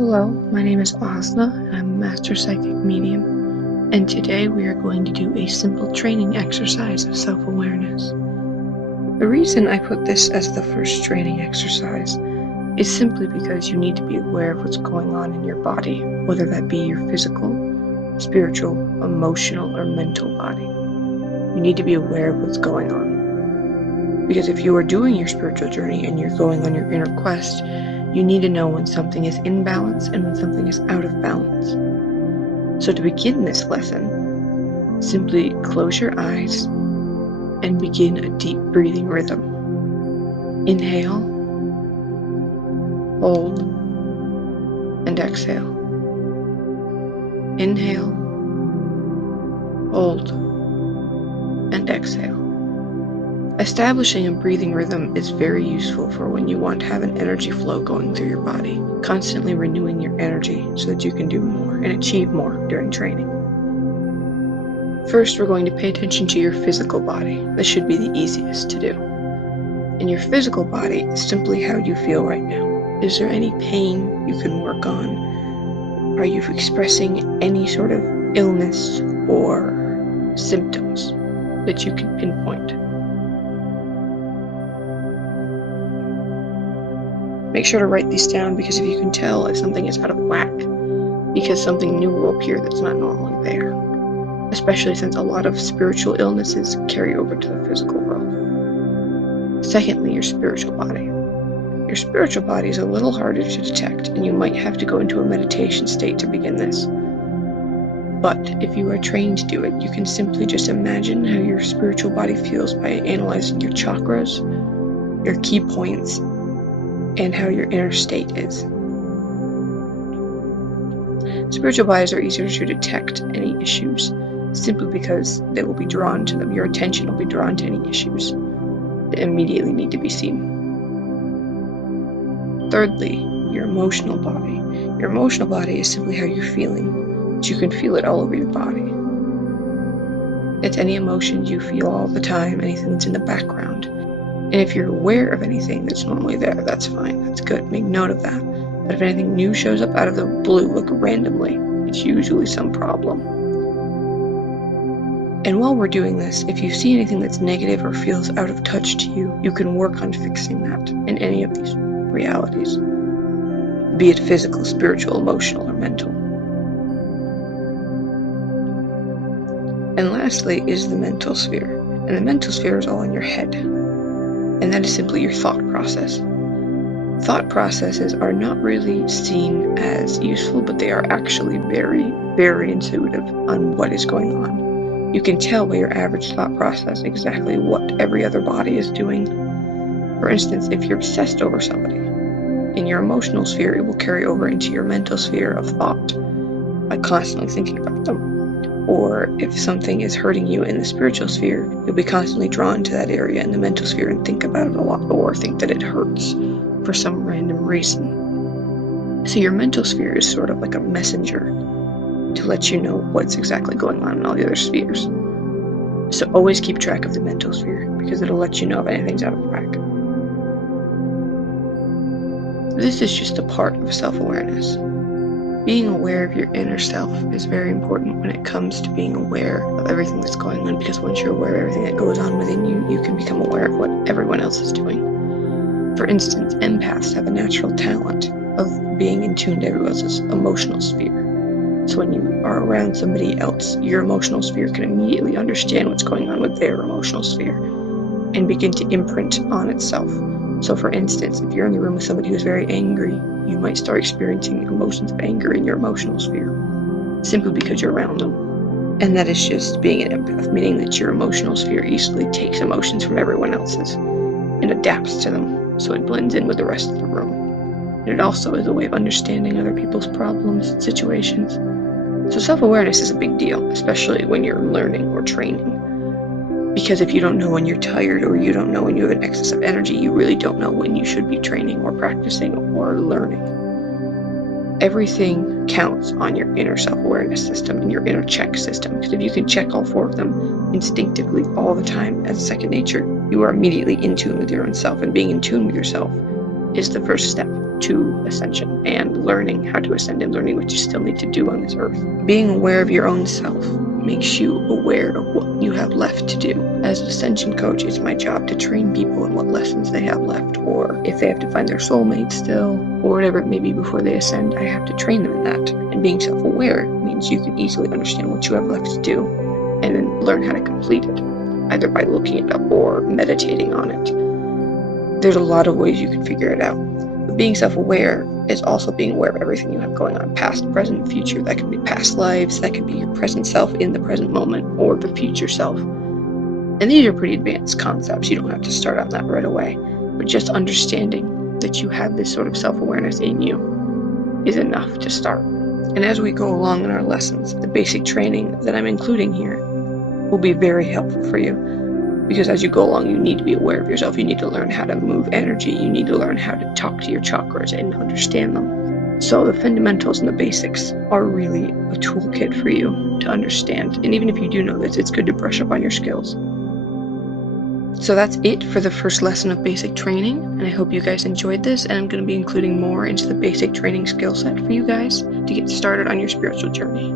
Hello, my name is Azna, and I'm a Master Psychic Medium, and today we are going to do a simple training exercise of self-awareness. The reason I put this as the first training exercise is simply because you need to be aware of what's going on in your body, whether that be your physical, spiritual, emotional, or mental body. You need to be aware of what's going on. Because if you are doing your spiritual journey and you're going on your inner quest, you need to know when something is in balance and when something is out of balance. So to begin this lesson, simply close your eyes and begin a deep breathing rhythm. Inhale, hold, and exhale. Inhale, hold, and exhale. Establishing a breathing rhythm is very useful for when you want to have an energy flow going through your body, constantly renewing your energy so that you can do more and achieve more during training. First, we're going to pay attention to your physical body. This should be the easiest to do. In your physical body is simply how you feel right now. Is there any pain you can work on? Are you expressing any sort of illness or symptoms that you can pinpoint? Make sure to write these down, because if you can tell if something is out of whack, because something new will appear that's not normally there, especially since a lot of spiritual illnesses carry over to the physical world. Secondly, your spiritual body. Your spiritual body is a little harder to detect, and you might have to go into a meditation state to begin this. But if you are trained to do it, you can simply just imagine how your spiritual body feels by analyzing your chakras, your key points, and how your inner state is. Spiritual bodies are easier to detect any issues, simply because they will be drawn to them. Your attention will be drawn to any issues that immediately need to be seen. Thirdly, your emotional body. Your emotional body is simply how you're feeling, but you can feel it all over your body. It's any emotions you feel all the time, anything that's in the background. And if you're aware of anything that's normally there, that's fine, that's good, make note of that. But if anything new shows up out of the blue, like randomly, it's usually some problem. And while we're doing this, if you see anything that's negative or feels out of touch to you, you can work on fixing that in any of these realities, be it physical, spiritual, emotional, or mental. And lastly is the mental sphere. And the mental sphere is all in your head. And that is simply your thought process. Thought processes are not really seen as useful, but they are actually very, very intuitive on what is going on. You can tell by your average thought process exactly what every other body is doing. For instance, if you're obsessed over somebody, in your emotional sphere, it will carry over into your mental sphere of thought by constantly thinking about them. Or if something is hurting you in the spiritual sphere, you'll be constantly drawn to that area in the mental sphere and think about it a lot, or think that it hurts for some random reason. So your mental sphere is sort of like a messenger to let you know what's exactly going on in all the other spheres. So always keep track of the mental sphere, because it'll let you know if anything's out of whack. This is just a part of self-awareness. Being aware of your inner self is very important when it comes to being aware of everything that's going on, because once you're aware of everything that goes on within you, you can become aware of what everyone else is doing. For instance, empaths have a natural talent of being in tune to everyone else's emotional sphere. So when you are around somebody else, your emotional sphere can immediately understand what's going on with their emotional sphere and begin to imprint on itself. So for instance, if you're in the room with somebody who's very angry, you might start experiencing emotions of anger in your emotional sphere, simply because you're around them. And that is just being an empath, meaning that your emotional sphere easily takes emotions from everyone else's and adapts to them, so it blends in with the rest of the room. And it also is a way of understanding other people's problems and situations. So self-awareness is a big deal, especially when you're learning or training. Because if you don't know when you're tired, or you don't know when you have an excess of energy, you really don't know when you should be training or practicing or learning. Everything counts on your inner self-awareness system and your inner check system, because if you can check all four of them instinctively all the time as second nature, you are immediately in tune with your own self, and being in tune with yourself is the first step to Ascension and learning how to ascend and learning what you still need to do on this earth. Being aware of your own self makes you aware of what you have left to do. As an Ascension coach, it's my job to train people in what lessons they have left, or if they have to find their soulmate still, or whatever it may be before they ascend, I have to train them in that. And being self-aware means you can easily understand what you have left to do and then learn how to complete it, either by looking it up or meditating on it. There's a lot of ways you can figure it out. But being self-aware is also being aware of everything you have going on, past, present, future. That could be past lives, that could be your present self in the present moment, or the future self. And these are pretty advanced concepts. You don't have to start on that right away. But just understanding that you have this sort of self-awareness in you is enough to start. And as we go along in our lessons, the basic training that I'm including here will be very helpful for you. Because as you go along, you need to be aware of yourself. You need to learn how to move energy. You need to learn how to talk to your chakras and understand them. So the fundamentals and the basics are really a toolkit for you to understand. And even if you do know this, it's good to brush up on your skills. So that's it for the first lesson of basic training. And I hope you guys enjoyed this. And I'm going to be including more into the basic training skill set for you guys to get started on your spiritual journey.